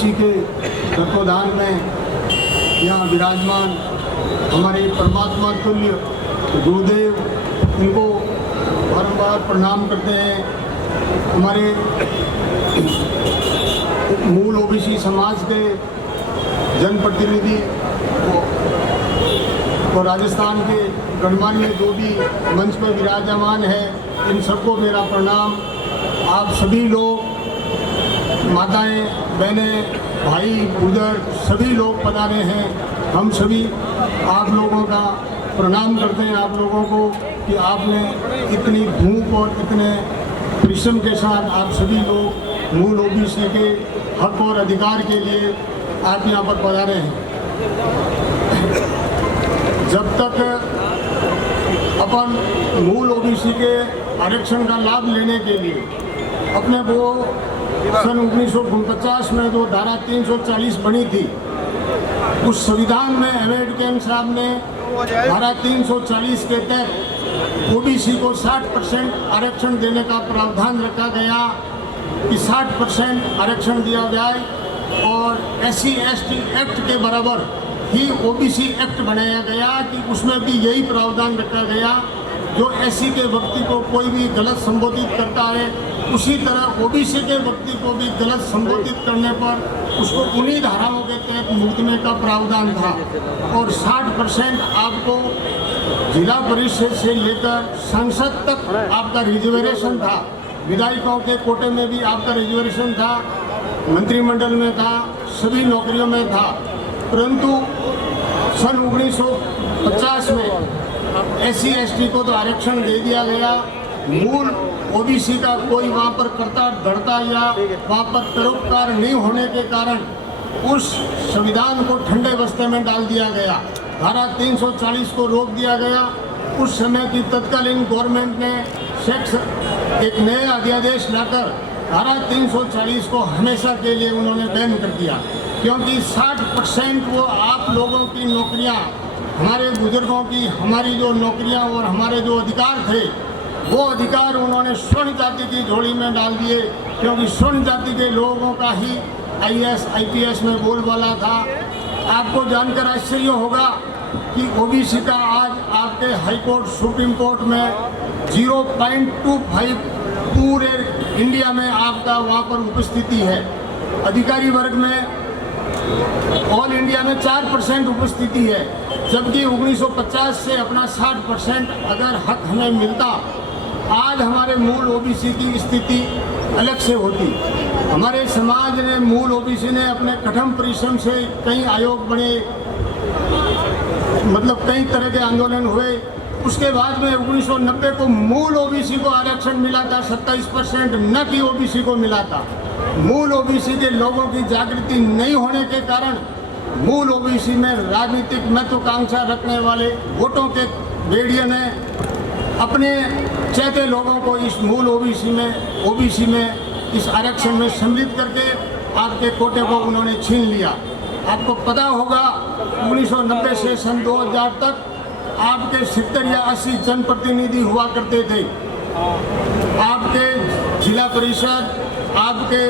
OBC के तत्वाधान में यहाँ विराजमान हमारे परमात्मा तुल्य गुरुदेव, इनको बारंबार प्रणाम करते हैं। हमारे मूल ओबीसी समाज के जनप्रतिनिधि और राजस्थान के गणमान्य जो भी मंच पर विराजमान है, इन सबको मेरा प्रणाम। आप सभी लोग, माताएं, बहनें, भाई, बुजुर्ग, सभी लोग पधारे हैं। हम सभी आप लोगों का प्रणाम करते हैं, आप लोगों को कि आपने इतनी धूप और इतने परिश्रम के साथ आप सभी लोग मूल ओबीसी के हक और अधिकार के लिए आप यहाँ पर पधारे हैं। जब तक अपन मूल ओबीसी के आरक्षण का लाभ लेने के लिए अपने को सन 1949 में जो धारा 340 बनी थी, उस संविधान में अम्बेडकर साहब ने धारा 340 के तहत ओबीसी को 60% आरक्षण देने का प्रावधान रखा गया कि 60% आरक्षण दिया जाए और SC/ST एक्ट के बराबर ही ओबीसी एक्ट बनाया गया कि उसमें भी यही प्रावधान रखा गया, जो SC के व्यक्ति को कोई भी गलत संबोधित करता है, उसी तरह ओबीसी के व्यक्ति को भी गलत संबोधित करने पर उसको उन्हीं धाराओं के तहत मुकदमे का प्रावधान था। और 60% आपको जिला परिषद से लेकर संसद तक आपका रिजर्वेशन था, विधायकों के कोटे में भी आपका रिजर्वेशन था, मंत्रिमंडल में था, सभी नौकरियों में था। परंतु सन 1950 में SC/ST को तो आरक्षण दे दिया गया, मूल ओबीसी का कोई वहाँ पर करता धरता या वहाँ पर परोपकार नहीं होने के कारण उस संविधान को ठंडे बस्ते में डाल दिया गया, धारा 340 को रोक दिया गया। उस समय की तत्कालीन गवर्नमेंट ने एक नया अध्यादेश लाकर धारा 340 को हमेशा के लिए उन्होंने बैन कर दिया, क्योंकि 60% वो आप लोगों की नौकरियां, हमारे बुजुर्गों की, हमारी जो नौकरियां और हमारे जो अधिकार थे, वो अधिकार उन्होंने स्वर्ण जाति की झोली में डाल दिए, क्योंकि स्वर्ण जाति के लोगों का ही IAS IPS में बोलबाला था। आपको जानकर आश्चर्य होगा कि ओबीसी का आज आपके हाई कोर्ट, सुप्रीम कोर्ट में 0.25 पूरे इंडिया में आपका वहाँ पर उपस्थिति है। अधिकारी वर्ग में ऑल इंडिया में 4% उपस्थिति है, जबकि 1950 से अपना 60% अगर हक हमें मिलता, आज हमारे मूल ओबीसी की स्थिति अलग से होती। हमारे समाज ने, मूल ओबीसी ने अपने कठिन परिश्रम से कई आयोग बने, मतलब कई तरह के आंदोलन हुए। उसके बाद में 1990 को मूल ओबीसी को आरक्षण मिला था 27%, न कि ओबीसी को मिला था। मूल ओबीसी के लोगों की जागृति नहीं होने के कारण मूल ओबीसी में राजनीतिक महत्वाकांक्षा रखने वाले वोटों के भेड़िए ने अपने चहते लोगों को इस मूल ओबीसी में इस आरक्षण में सम्मिलित करके आपके कोटे को उन्होंने छीन लिया। आपको पता होगा 1990 से सन 2000 तक आपके 70 या 80 जनप्रतिनिधि हुआ करते थे। आपके जिला परिषद, आपके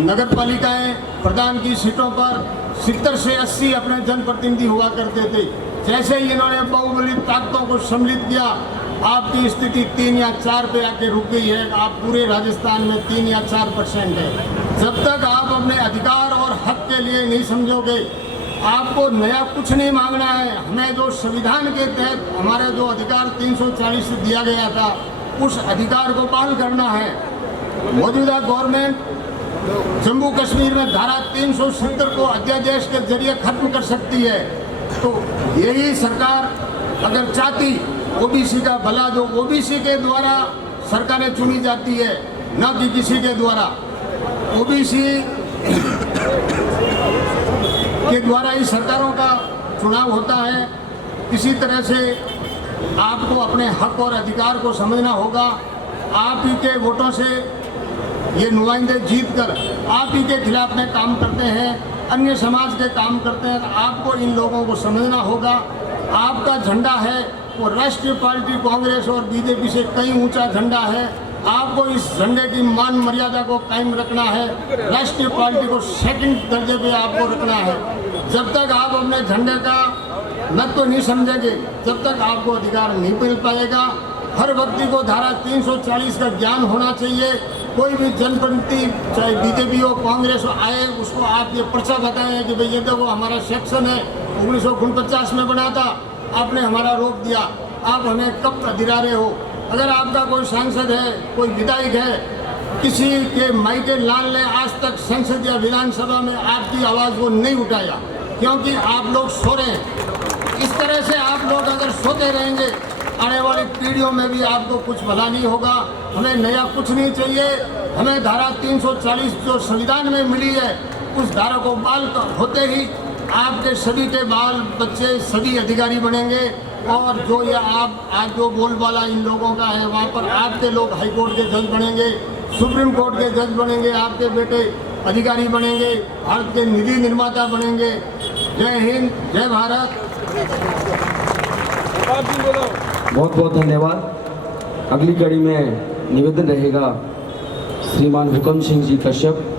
नगर पालिकाएँ, प्रधान की सीटों पर 70 से 80 अपने जनप्रतिनिधि हुआ करते थे। जैसे ही इन्होंने बहुबली ताकतों को सम्मिलित किया, आपकी स्थिति 3 या 4 पे आके रुक गई है। आप पूरे राजस्थान में 3 या 4% है। जब तक आप अपने अधिकार और हक के लिए नहीं समझोगे, आपको नया कुछ नहीं मांगना है। हमें जो संविधान के तहत हमारे जो अधिकार 340 से दिया गया था, उस अधिकार को बहाल करना है। मौजूदा गवर्नमेंट जम्मू कश्मीर में धारा 370 को अध्यादेश के जरिए खत्म कर सकती है, तो यही सरकार अगर चाहती ओबीसी का भला, जो ओबीसी के द्वारा सरकारें चुनी जाती है, न कि किसी के द्वारा, ओबीसी के द्वारा ही सरकारों का चुनाव होता है। इसी तरह से आपको अपने हक और अधिकार को समझना होगा। आप ही के वोटों से ये नुमाइंदे जीत कर आप ही के खिलाफ में काम करते हैं, अन्य समाज के काम करते हैं। आपको इन लोगों को समझना होगा। आपका झंडा है वो राष्ट्रीय पार्टी कांग्रेस और बीजेपी से कहीं ऊंचा झंडा है। आपको इस झंडे की मान मर्यादा को कायम रखना है। राष्ट्रीय पार्टी को सेकंड दर्जे पे आपको रखना है। जब तक आप अपने झंडे का महत्व तो नहीं समझेंगे, जब तक आपको अधिकार नहीं मिल पाएगा। हर व्यक्ति को धारा 340 का ज्ञान होना चाहिए। कोई भी जनप्रतिनिधि, चाहे बीजेपी हो, कांग्रेस हो, आए, उसको आप ये पर्चा बताएं कि भाई ये देखो हमारा सेक्शन है 1949 में बना था, आपने हमारा रोक दिया, आप हमें कब दिला रहे हो। अगर आपका कोई सांसद है, कोई विधायक है, किसी के मायके लाल ने आज तक संसद या विधानसभा में आपकी आवाज़ वो नहीं उठाया, क्योंकि आप लोग सो रहे हैं। इस तरह से आप लोग अगर सोते रहेंगे, आने वाली पीढ़ियों में भी आपको कुछ भला नहीं होगा। हमें नया कुछ नहीं चाहिए। हमें धारा 340 जो संविधान में मिली है, उस धारा को बाल होते ही आपके सभी के बाल बच्चे सभी अधिकारी बनेंगे। और जो ये आप आज जो बोलबाला इन लोगों का है, वहाँ पर आपके लोग हाईकोर्ट के जज बनेंगे, सुप्रीम कोर्ट के जज बनेंगे, आपके बेटे अधिकारी बनेंगे, भारत के निधि निर्माता बनेंगे। जय हिंद, जय भारत। बहुत बहुत धन्यवाद। अगली कड़ी में निवेदन रहेगा श्रीमान हुकम सिंह जी कश्यप।